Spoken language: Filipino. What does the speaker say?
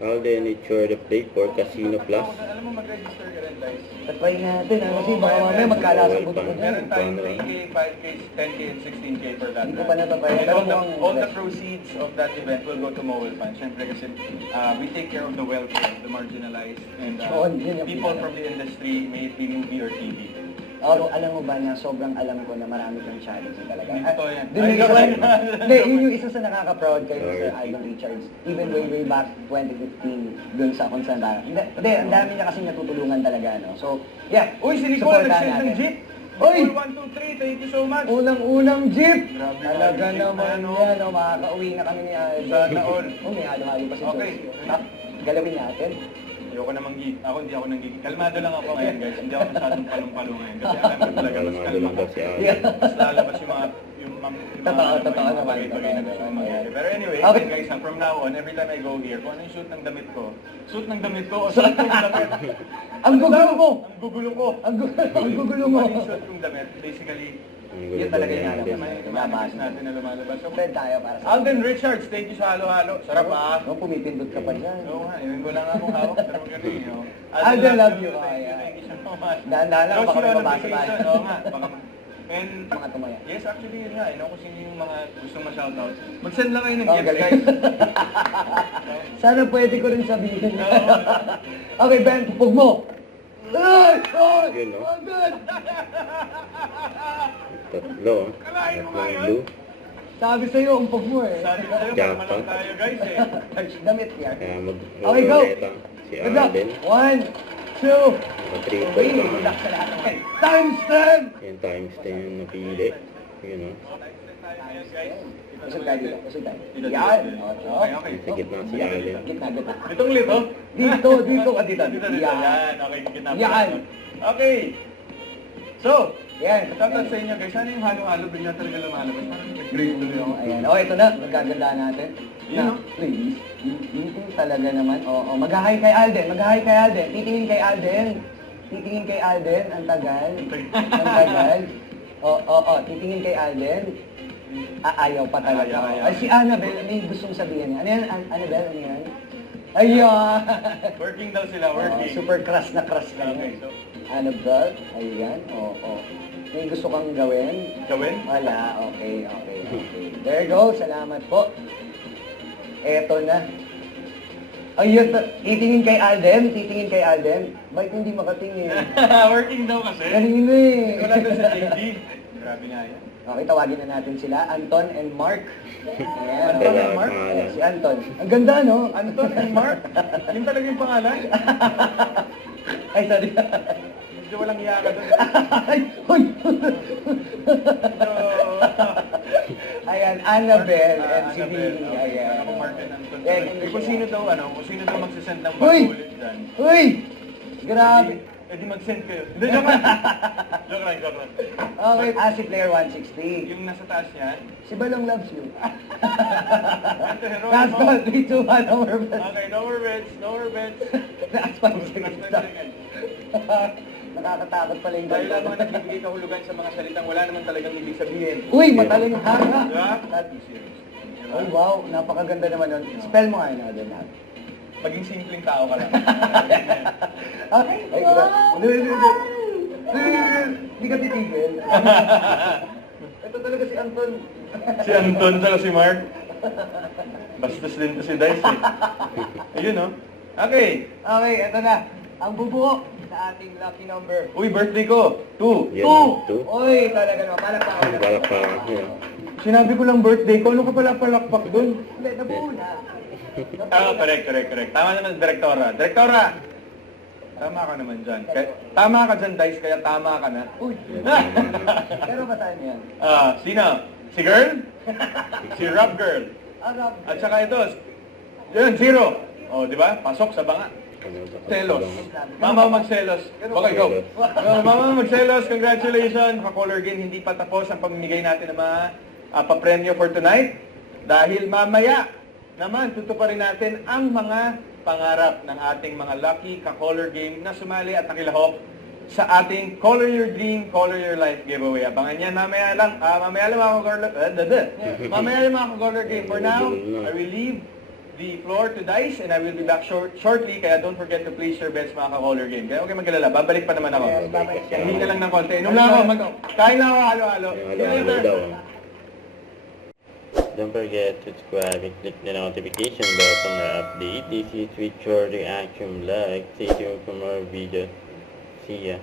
Alden, it's your the play for Casino Plus. Alam mo, mag-register ka rin, guys. Tatry natin, kasi baka mamaya magkalasang buto ko dyan. Meron tayong 3K, 5K, 10K, and 16K for that. Hindi ko pa natatry. And all the proceeds of that event will go to Mobile Fund. Siyempre kasi we take care of the welfare, the marginalized, and people from the industry, may it be movie or TV. Alam mo ba na sobrang alam ko na marami kang charity talaga. Ito yan. Hindi, yun yung isa sa nakaka-proud kay Sir Alden Richards. Even way back 2015, dun sa kung saan ba. Hindi, ang dami niya kasi natutulungan talaga, no? So, yeah. Uy, si Nicole, nag-send ng jeep. Uy! Nicole 123, thank you so much. Unang-unang jeep! Grabe Talaga jeep, naman ano? yan, no? Makaka-uwi na kami ni Alden. Sana all. May halo-halo pa si Okay. Josie. Galawin natin. Ayoko namang gig. Hindi ako nang gig. Kalmado lang ako ngayon, guys. Hindi ako masyadong palong-palo ngayon. Kasi alam ko talaga, mas Kalmado kalma lang daw si Alden. Yeah. Mas lalabas yung mga Totoo naman. bagay-bagay na gusto mong mangyari. Pero anyway, Okay. guys, from now on, every time I go here, kung ano yung suit ng damit ko o suit ng damit. Ang gugulo mo! Ang gugulo ko. Ang gugulo mo! Kung ano yung suit kong damit, basically, Yun talaga yung alam yung mga natin na lumalabas. So, Friend tayo para sa... Alden Richards, thank you sa halo-halo. Sarap ah. No, pumipindot ka pa dyan. Oo nga, yun ko lang akong hawak. Pero magaling yun. Alden, love you. Thank you so much. Dahan-dahan lang, baka may mabasa tayo. Oo nga, baka and Mga tumaya. yes, actually yun nga, kung sino yung mga gustong ma-shoutout. Mag-send lang kayo ng Oh, gifts, galing. guys. Sana pwede ko rin sabihin. Oo. Okay, Ben, pupug mo! Ay! Ay! Yun, no? Agad! Tatlo, Kalahin mo tatlong nga blue. Sabi sa'yo, umpog mo eh. Sabi ko sa'yo, Jackpot. parang tayo guys eh. Damit yan. Kaya Okay, go! si Good luck! Alden. 1, 2, Triple Uy, pa. good luck sa lahat. Okay, times 10! Yan times 10 yung napili. Yun, no? Kusog tayo dito, kusog tayo. Dito, Yan! dito. Oh, Okay, okay. Sa gitna si Alden. Gitna. Itong lito? Dito. Dito. Yan. Yan. Okay, kita mo. Yan. Okay. So, Yan. shoutout sa inyo guys. Sana yung halo-halo bigla talaga lumalabas. Parang nag-grade tuloy ako. Ayan. Oh, ito na. Magaganda natin. Yun, no? Please. Dito talaga naman. Oo. Mag-hi kay Alden. Mag-hi kay Alden. Titingin kay Alden. Titingin kay Alden. Ang tagal. Ang tagal. Oo. Titingin kay Alden. Ayaw pa talaga. Ayaw. Ay, si Annabelle, may gustong sabihin niya. Ano yan, Annabelle? Ano yan? Ayan! Working daw sila, working. Super crush na crush ka Okay, niya. so, Annabelle, ayan, oo. May gusto kang gawin? gawin? Wala, okay. There you go, salamat po. Eto na. Ayun, titingin kay Alden. Bakit hindi makatingin? Working daw kasi. Kanina eh. Wala doon sa JD. Grabe nga yan. Okay, tawagin na natin sila, Anton and Mark. Ayan, Anton and Mark? Si Anton. Ang ganda, no? Anton and Mark? Yun talaga yung pangalan? Ay, sorry. Medyo walang iya ka doon. Ay, hoy! Medyo... Ayan, Annabelle and si Annabelle, Billy. okay. Ayan. Ako Mark and Anton. Yan, Kung sino daw, kung sino daw magsisend ng Uy! ulit dyan. Uy! Grabe. Eh di mag-send kayo. Hindi, joke lang. Joke lang. Okay, si Player 160. Yung nasa taas niyan. Si Balong loves you. Ito, Heronimo. Last call, 3, 2, 1, over bets. Okay, no more bets. Last 5 Last seconds. 5 seconds. Nakakatakot pala yung Dahil ganda. ang mga nagbibigay kahulugan sa mga salitang wala naman talagang ibig sabihin. Uy, mataling hanga. Diba? That- Serious. Oh, wow, napakaganda naman nun. Spell mo nga yun, Alden. Maging simpleng tao ka lang. Okay. Ay, hindi ka titigil. Ito talaga si Anton. Si Anton tsaka si Mark. Bastos din to si Dice eh. Ayun no? Okay. Okay, ito na. Ang bubuo sa ating lucky number. Uy, birthday ko. 2. Yan, 2! 2. Uy, talaga naman. Palakpakan na. Palakpakan. Yan. Sinabi ko lang birthday ko. Ano ka pala palakpak dun? Hindi, nabuo na. Correct. Tama naman, Direktora. Direktora! Tama ka naman dyan. Tama ka dyan, Dice, kaya tama ka na. Uy. Pero bataan yan. Sino? Si girl? Si rap girl. Arab. At saka ito, yun, 0. O, di ba? Pasok sa banga. Selos. Mama magselos. Okay, go. Mama magselos, congratulations. Ka-color game, hindi pa tapos ang pamimigay natin ng mga papremyo for tonight. Dahil mamaya naman, tutuparin natin ang mga pangarap ng ating mga lucky ka-color game na sumali at nakilahok sa ating Color Your Dream, Color Your Life giveaway. Abangan yan mamaya lang. Mamaya lang mga ka-color game. For now, I will leave the floor to Dice and I will be back shortly. Kaya don't forget to place your bets mga ka-caller game. Kaya huwag kayong mag-alala. Babalik pa naman ako. Yes, babalik siya. Hindi na lang ng konti. Inom lang ako. Kain lang ako. Halo-halo. Yung See you halo-halo later. daw. Don't forget to subscribe and click the notification bell for more updates. This is Richard Reaction Vlog. Stay tuned for more videos. See ya.